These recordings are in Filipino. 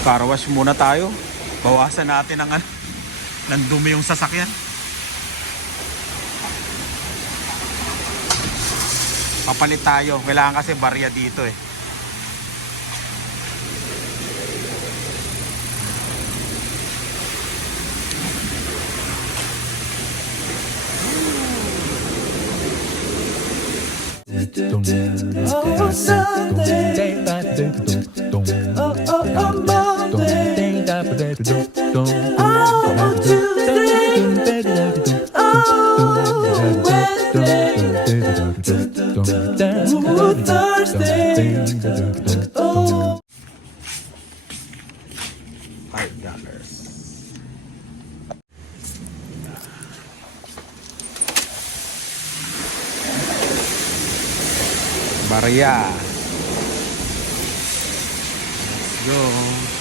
Car wash muna tayo. Bawasan natin ang ano, ng dumi yung sasakyan. Papalit tayo. Kailangan kasi barya dito eh. Oh, Sunday. Five dollars. Barya. Let's go.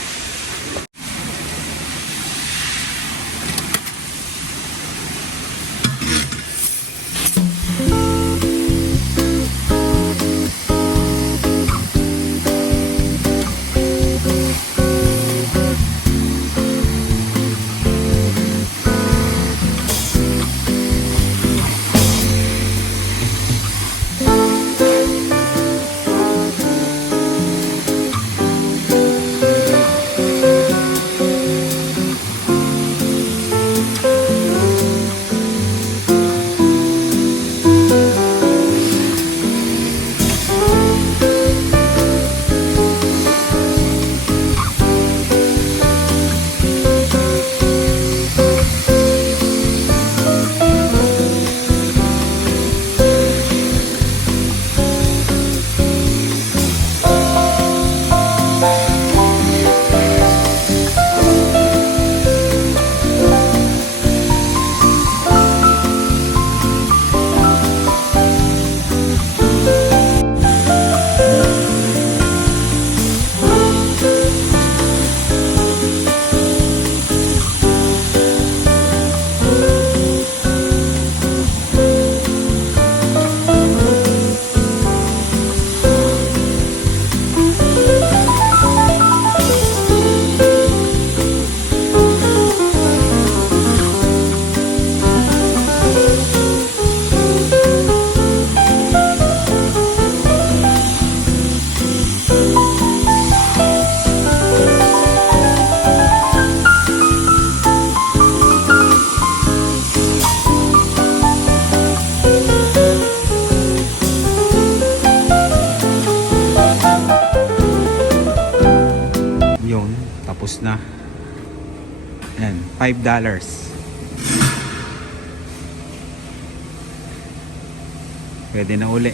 $5. Pwede na uli.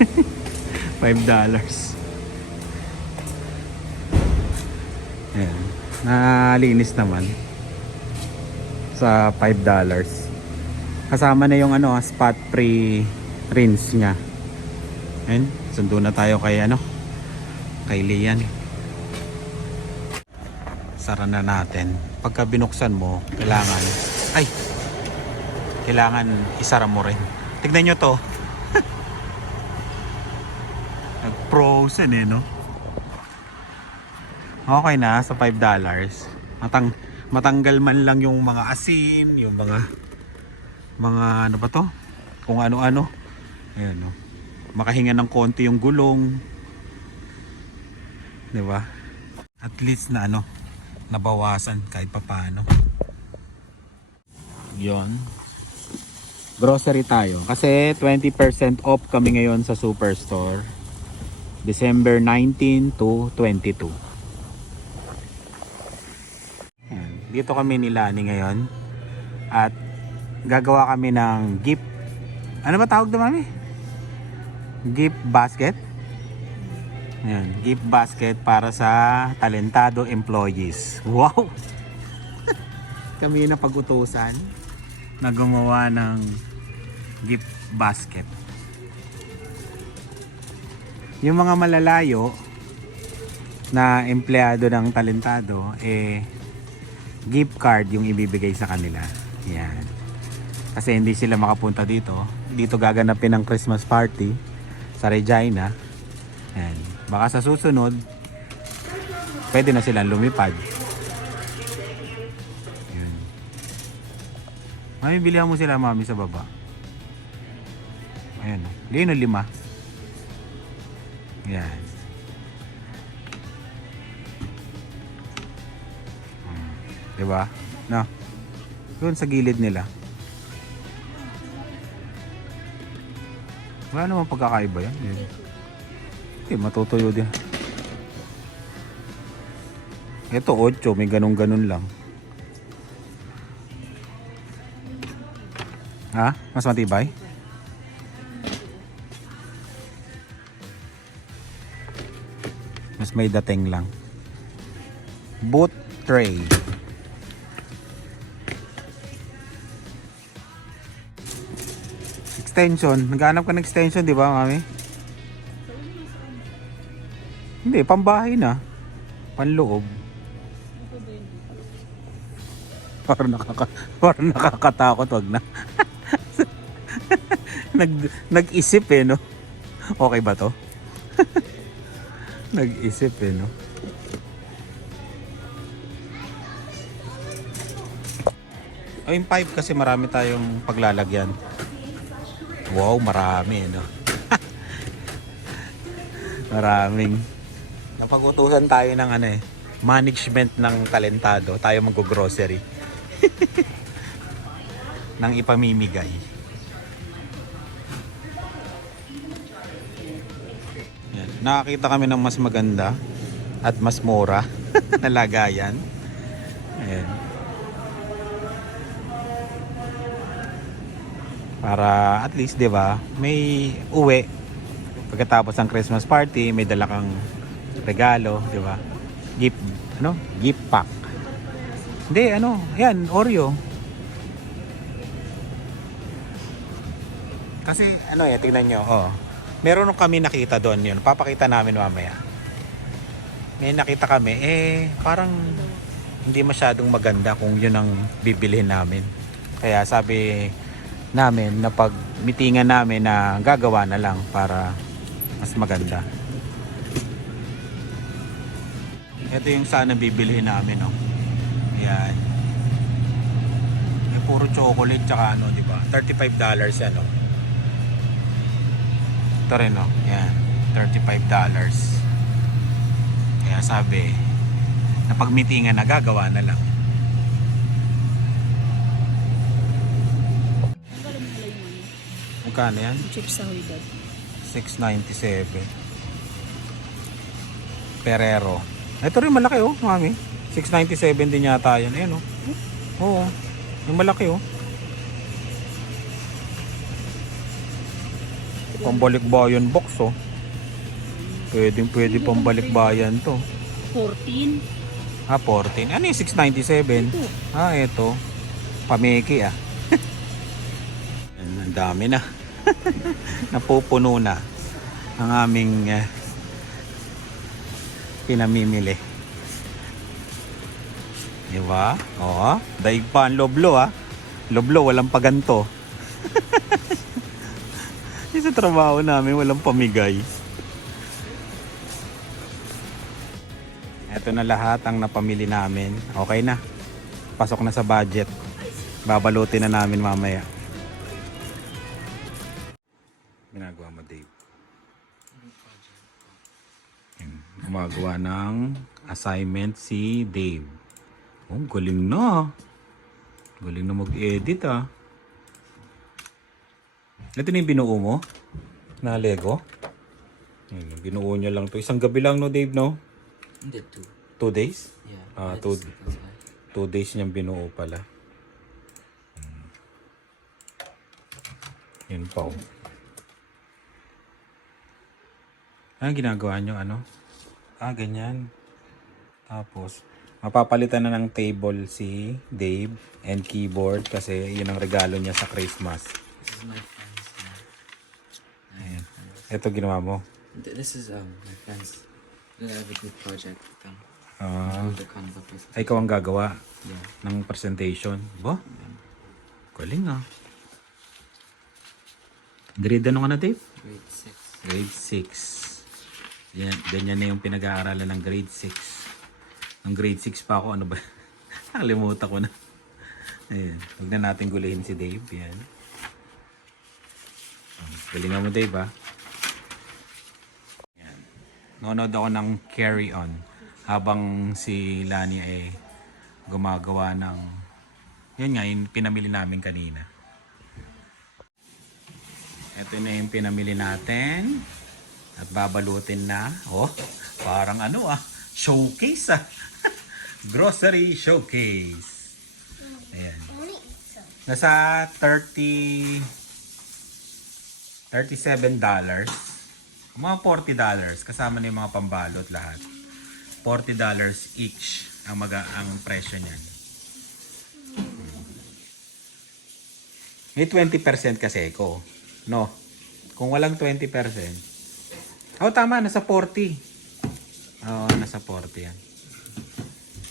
$5. Nalinis naman. Sa $5. Kasama na yung ano, ah, spot free rinse niya. Ayan. Sundo na tayo kay ano. Kay Lian. Sara na natin. Pagka binuksan mo, kailangan, ay, kailangan isara mo rin. Tignan nyo to. Nag-frozen eh, no? Okay na, sa 5 dollars. Matang, matanggal man lang yung mga asin, yung mga, mga ano ba to? Kung ano-ano. Ayan, no? Makahinga ng konti yung gulong. Di ba? At least na ano, nabawasan kahit papaano. Yon. Grocery tayo. Kasi 20% off kami ngayon sa Superstore. December 19 to 22. Yan. Dito kami ni Lani ngayon. At gagawa kami ng gift. Ano ba tawag na mami? Gift basket? Ayan, gift basket para sa talentado employees. Wow! Kami na pag-utusan na gumawa ng gift basket. Yung mga malalayo na empleyado ng talentado, eh, gift card yung ibibigay sa kanila. Yan. Kasi hindi sila makapunta dito. Dito gaganapin ang Christmas party sa Regina. Yan. Baka sa susunod, pwede na silang lumipad. Yun. Mami, bilihan mo sila mami sa baba. Ayan. Lino lima. Yan. Hmm. Diba? No? Doon sa gilid nila. Wala namang pagkakaiba yan. Yun. Okay, matutuyo din. Ito 8, may ganun-ganun lang. Ha? Mas matibay? Mas may dating lang. Boot tray. Extension. Naghanap ka ng extension, di ba, mami? Hindi, pambahay na. Panloob. Parang nakaka parang nakakatakot, wag na. Nag nag-isip eh, no. Okay ba 'to? nag-isip eh, no. O yung pipe kasi marami tayong paglalagyan. Wow, marami, no. Maraming. Napag-utusan tayo ng ano eh, management ng talentado. Tayo mag-grocery. nang ipamimigay. Yan. Nakakita kami ng mas maganda at mas mura na lagayan. Ayan. Para at least, 'di ba, may uwi pagkatapos ng Christmas party, may dala kang regalo, 'di ba? Gift, ano? Gift pack. Hindi, ano, yan, Oreo. Kasi, ano eh, tingnan nyo, oh. Meron kami nakita doon yun. Papakita namin mamaya. May nakita kami, eh, parang hindi masyadong maganda kung yun ang bibilhin namin. Kaya sabi namin na pag mitingan namin na gagawa na lang para mas maganda. Ito yung sana bibilhin namin, no. Yan. May puro chocolate tsaka ano, di ba? $35 yan, no. Ito rin, no. Yan. $35. Kaya sabi, na pagmitingan na gagawa na lang. Magkano yan? Chips sa huydad. 697 Perero ito rin malaki oh mami. 697 din yata yan ayun oh. Oo yung malaki oh. Pambalik bayan box oh. Pwedeng pwede pambalik bayan to. 14. ah 14 ano yung 697 ah ito. Pameki ah. Ang dami na. Napupuno na ang aming eh, pinamimili. Di ba? Oo. Daig pa ang loblo ah. Loblo, walang paganto. Sa trabaho namin, walang pamigay. Ito na lahat ang napamili namin. Okay na. Pasok na sa budget. Babalutin na namin mamaya. Gumagawa ng assignment si Dave. Oh, galing na. Galing na mag-edit ah. Ito na yung binuo mo? Na Lego? Ayun, binuo niya lang to. Isang gabi lang no, Dave, no? Hindi, two. Two days? Yeah. Ah, two, two days niyang binuo pala. Hmm. Yun pa oh. Anong ginagawa niyo ano? Ah, ganyan. Tapos, mapapalitan na ng table si Dave and keyboard kasi yun ang regalo niya sa Christmas. This is my friend's. Ayan. Ito ginawa mo. th- this is um my friend's. I have a group project with them. Ah, the Canva presentation. ay, ikaw ang gagawa Yeah. ng presentation. Ba? Galing ah. Grade ano ka na, Dave? Grade six. Grade 6. Yan, ganyan na yung pinag-aaralan ng grade 6. Ang grade 6 pa ako, ano ba? Nakalimutan ko na. Ayan. Huwag na natin gulihin si Dave. Yan. Galingan mo Dave ah. Yan. Nonood ako ng Carry On habang si Lani ay gumagawa ng yun nga, yung pinamili namin kanina. Ito na yung pinamili natin. At babalutin na. Oh, parang ano ah. Showcase ah. Grocery showcase. Ayan. Nasa 30 37 dollars. Mga 40 dollars kasama na yung mga pambalot lahat. 40 dollars each ang maga ang presyo niyan. May 20% kasi ko. No. Kung walang 20%. Oh, tama. Nasa 40. Oo, nasa 40 yan.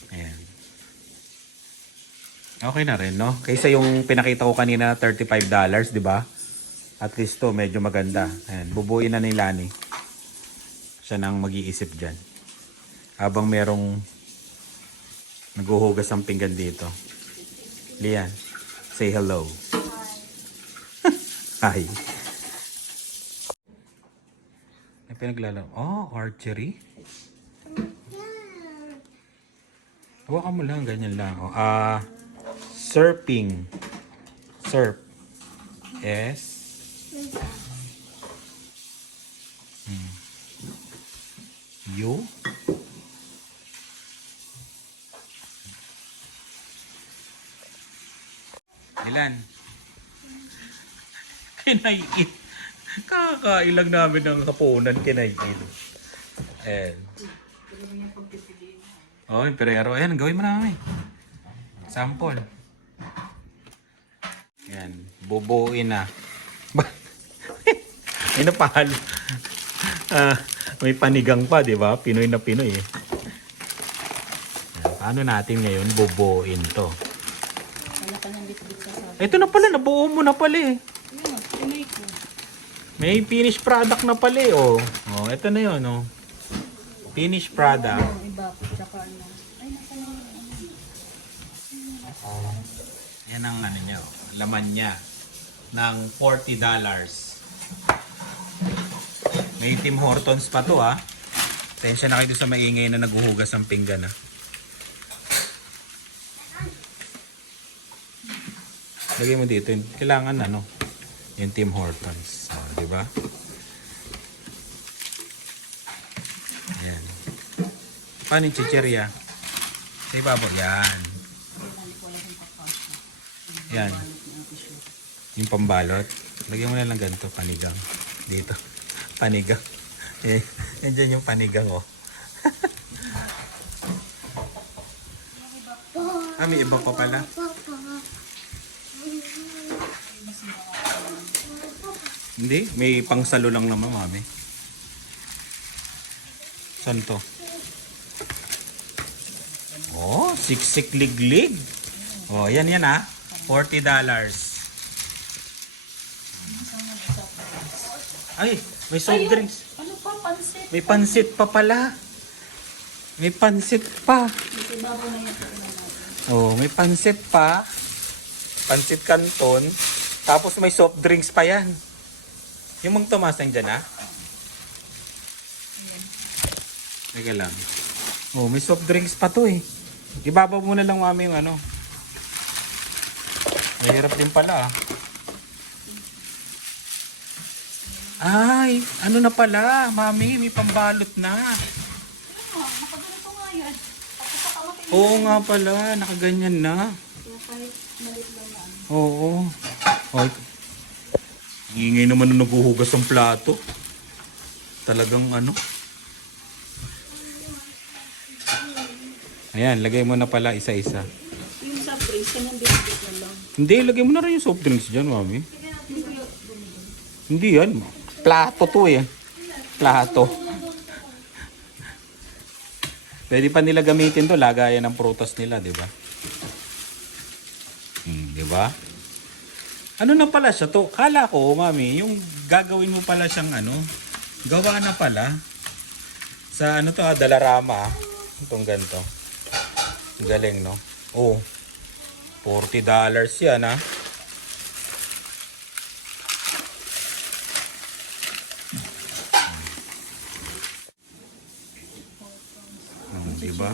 Ayan. Okay na rin, no? Kaysa yung pinakita ko kanina, $35, di ba? At least to, medyo maganda. Ayan, bubuin na ni Lani. Siya nang mag-iisip dyan. Habang merong naghuhugas ang pinggan dito. Lian, say hello. Hi. May pinaglalaro. Oh, archery. Hawakan mo lang, ganyan lang. Oh, ah, surfing. Surf. S. Hmm. U. Ilan? Kinaiit. Kakailang namin ng kapunan, kinaiit. And, Oh, perero. Ayan, gawin mo na kami. Sample. Ayan, bubuin na. May napahal. Ah, may panigang pa, di ba? Pinoy na Pinoy eh. Ayan, Paano natin ngayon bubuin to? Wala ka ng bitbit sa. Ito na pala, nabuo mo na pala eh. Yun, pinay ko. May finished product na pala eh, oh. Oh, ito na yun, oh. Finished product. Ano. Yan ang ano niya, oh, laman niya ng $40. May Tim Hortons pa to ha. Tensya na kayo sa maingay na naguhugas ng pinggan ha. Lagay mo dito, kailangan ano, yung Tim Hortons. Di ba? Ayan. Paano yung chicheria? Sa ibabaw, yan. Yan. Yung pambalot. Lagyan mo na lang ganito, panigang. Dito. Panigang. Eh, yan dyan yung panigang, oh. ah, may iba pa pala. Hindi, may pangsalo lang naman, mami. Saan to? Oh, siksik liglig. Oh, yan yan ah. $40. Ay, may soft drinks. Ano pa, pansit? May pansit pa pala. May pansit pa. Oh, may pansit pa. Pansit canton. Tapos may soft drinks pa yan. Yung Mang Tomas nandyan ah. Teka lang. Oh, may soft drinks pa to eh. Ibabaw muna lang mami yung ano. Mahirap din pala ah. Ay, ano na pala, mami, may pambalot na. Ano, nakaganito nga yan. Oo nga pala, nakaganyan na. Kaya kahit malit lang na ano. Oo. Ay, ingay naman nung naghuhugas ng plato. Talagang ano. Ayan, lagay mo na pala isa-isa. Yung sa phrase, kanyang bitbit na lang. Hindi, lagay mo na rin yung soft drinks dyan, mami. Hindi yan. Plato to eh. Plato. Pwede pa nila gamitin to, lagayan ng prutas nila, di ba? Hmm, di ba? Ano na pala siya to? Kala ko, mami, yung gagawin mo pala siyang ano, gawa na pala. Sa ano to, ah, Dalarama. ah. Itong ganito. Galing, no? Oh, 40 dollars yan, ha? Hmm, diba?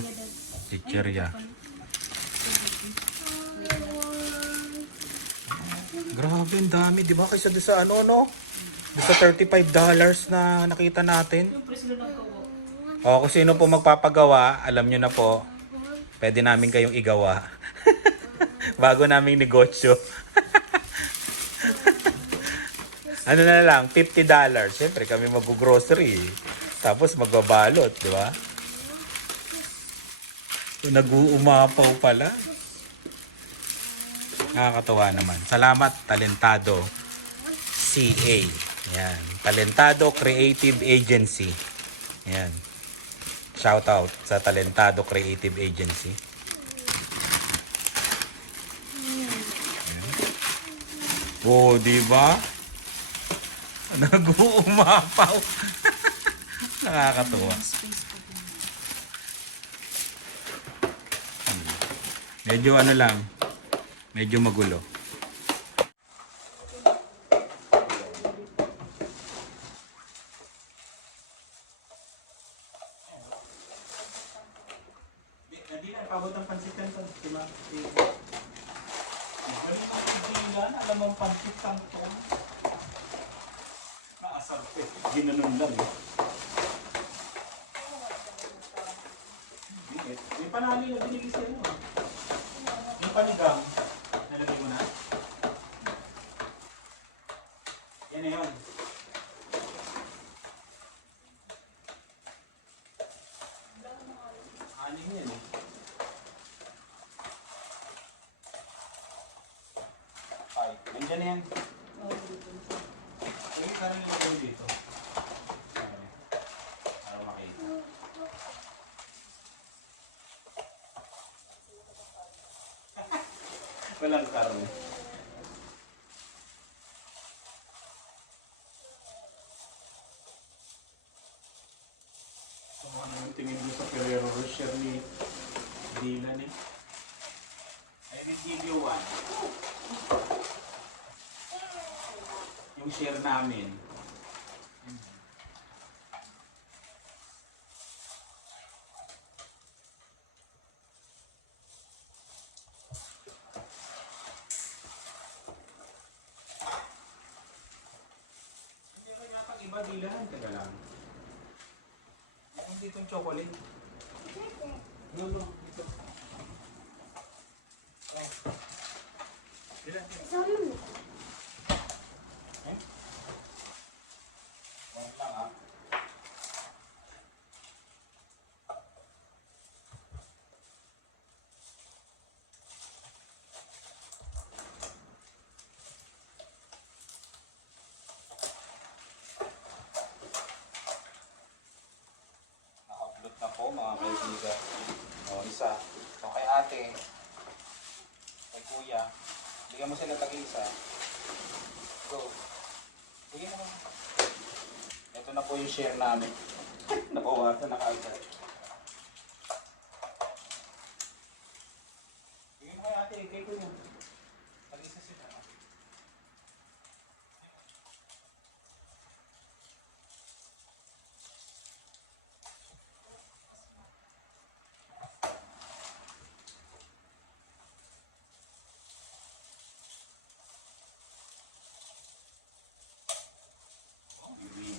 Chicheria. Grabe, ang dami. Di ba? Kaysa doon sa ano, no? Doon sa 35 dollars na nakita natin. O, kung sino po magpapagawa, alam nyo na po, pwede namin kayong igawa. Bago naming negosyo. ano na lang, 50 dollars. Siyempre, kami mag-grocery. Tapos magbabalot, di ba? Nag-uumapaw pala. Nakakatawa naman. Salamat, Talentado CA. Yan. Talentado Creative Agency. Yan. Shout out sa Talentado Creative Agency. Yan. Oh, di ba? Nag-uumapaw. Nakakatuwa. Hmm. Medyo ano lang, medyo magulo. Hindi na, pabot ang pansitan sa diba? Magaling ang sigilan, alam ang pansit ang to. Naasar ko eh, ginanon lang eh. Dikit. May panali na ah. Yung panigang, nalagay mo na. Yan na yun. Anim yan eh. Ay, nandiyan na yan. Ay, parang nilagay dito. Ay, Para makita. Walang karne. Ano yung tingin mo sa Ferrero Rocher ni Dylan eh? I will give you one. Yung share namin. Hindi ka nga pang iba Dylan. Teka lang. Meron dito yung chocolate. No, no. Dito. Oh. Dylan. Eh? Wait lang ah. Naka-upload na po mga kaibigan. O, isa. O, kay ate. Kay kuya. Bigyan mo sila tag-isa. Go. Bigyan mo. Ito na po yung share namin. Nabawasan na kagad. Bigyan mo kay ate, kay kuya. Tag-isa sila.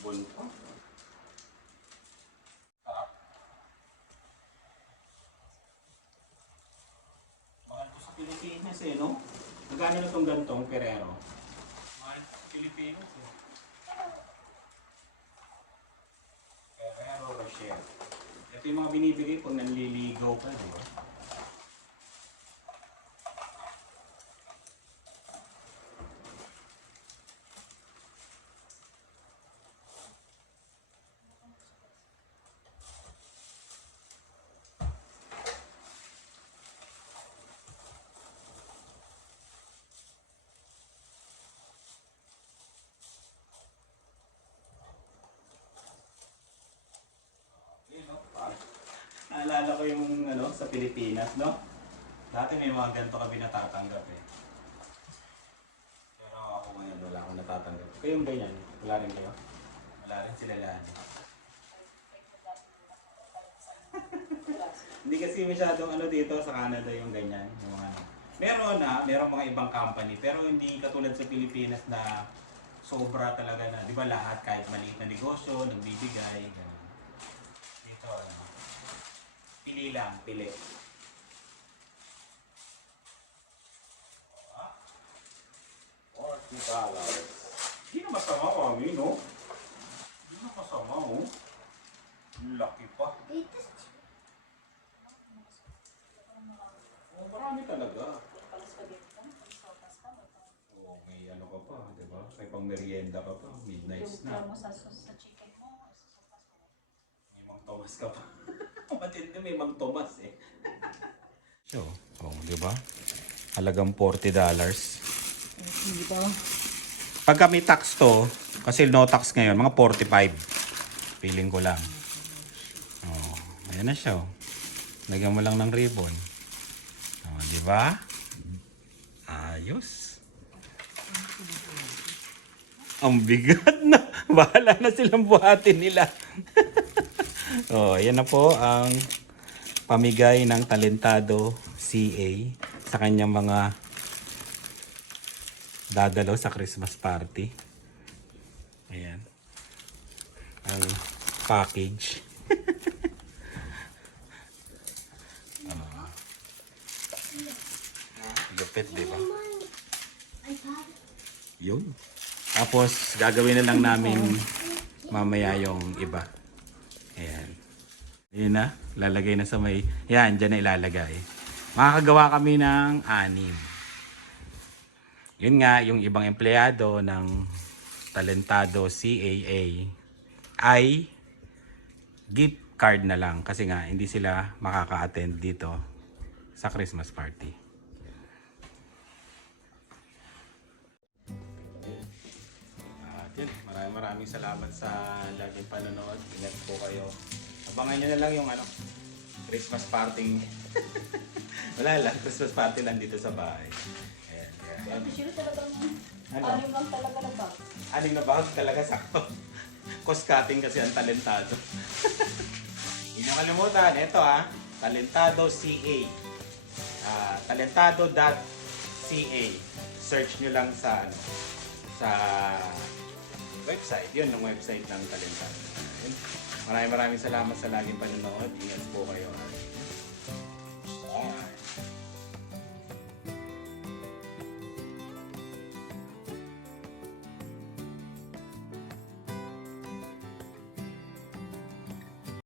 Pa. Sarap. Mahal ko sa Pilipinas eh, no? Magkano na itong gantong Ferrero? Mahal ko sa Pilipinas eh. Ferrero Rocher. Ito yung mga binibigay pag nanliligaw ka, di ba? Yun, no? Parang Naalala ko yung ano, sa Pilipinas, no? Dati may mga ganito kami natatanggap eh. Pero ako ngayon wala akong natatanggap. Kayong ganyan, wala rin kayo? Wala rin sila lahat. Hindi kasi masyadong ano dito sa Canada yung ganyan. Yung mga, ano. meron na, meron mga ibang company, pero hindi katulad sa Pilipinas na sobra talaga na, di ba lahat, kahit maliit na negosyo, nagbibigay, ganun. Dito, ano, pili lang, pili. Forty dollars. Hindi na masama kami, no? Hindi na masama, oh. Laki pa. Oh, marami talaga. Oh, may ano ka pa, di ba? May pang merienda ka pa, midnight Yung snack. mo sa, sa chicken mo, susupas mo. May Mang Tomas ka pa. Matindi may Mang Tomas eh. So, oh, di ba? Halagang $40. dollars. Hindi ba? Pagka may tax to, kasi no tax ngayon, mga 45. Feeling ko lang. Oh, ayan na siya. Oh. Lagyan mo lang ng ribbon. Oh, di ba? Ayos. Ang bigat na. Bahala na silang buhatin nila. Oh, ayan na po ang pamigay ng talentado CA sa kanyang mga dadalo sa Christmas party. Ayan. Ang package. Ah. Lupit, di ba? Yun. Tapos, gagawin na lang namin mamaya yung iba. Ayan. Na. Lalagay na sa may... Yan, dyan na ilalagay. Makakagawa kami ng anim. Yun nga, yung ibang empleyado ng Talentado CAA ay gift card na lang kasi nga hindi sila makaka-attend dito sa Christmas party. At yun, maraming maraming salamat sa laging panonood. Ingat po kayo. Abangan nyo na lang yung ano, Christmas party. Wala lang, Christmas party lang dito sa bahay. Ayan, ayan. Ate Shiro talagang Ano? ano lang talaga na ba? Aning na bag talaga sakto. Cost cutting kasi ang talentado. Hindi nyo kalimutan, ito ah, Talentado CA. Ah, talentado.ca. Search nyo lang sa ano, sa website. Yun ang website ng Talentado. Yun. Maraming maraming salamat sa laging panonood. Ingat po kayo.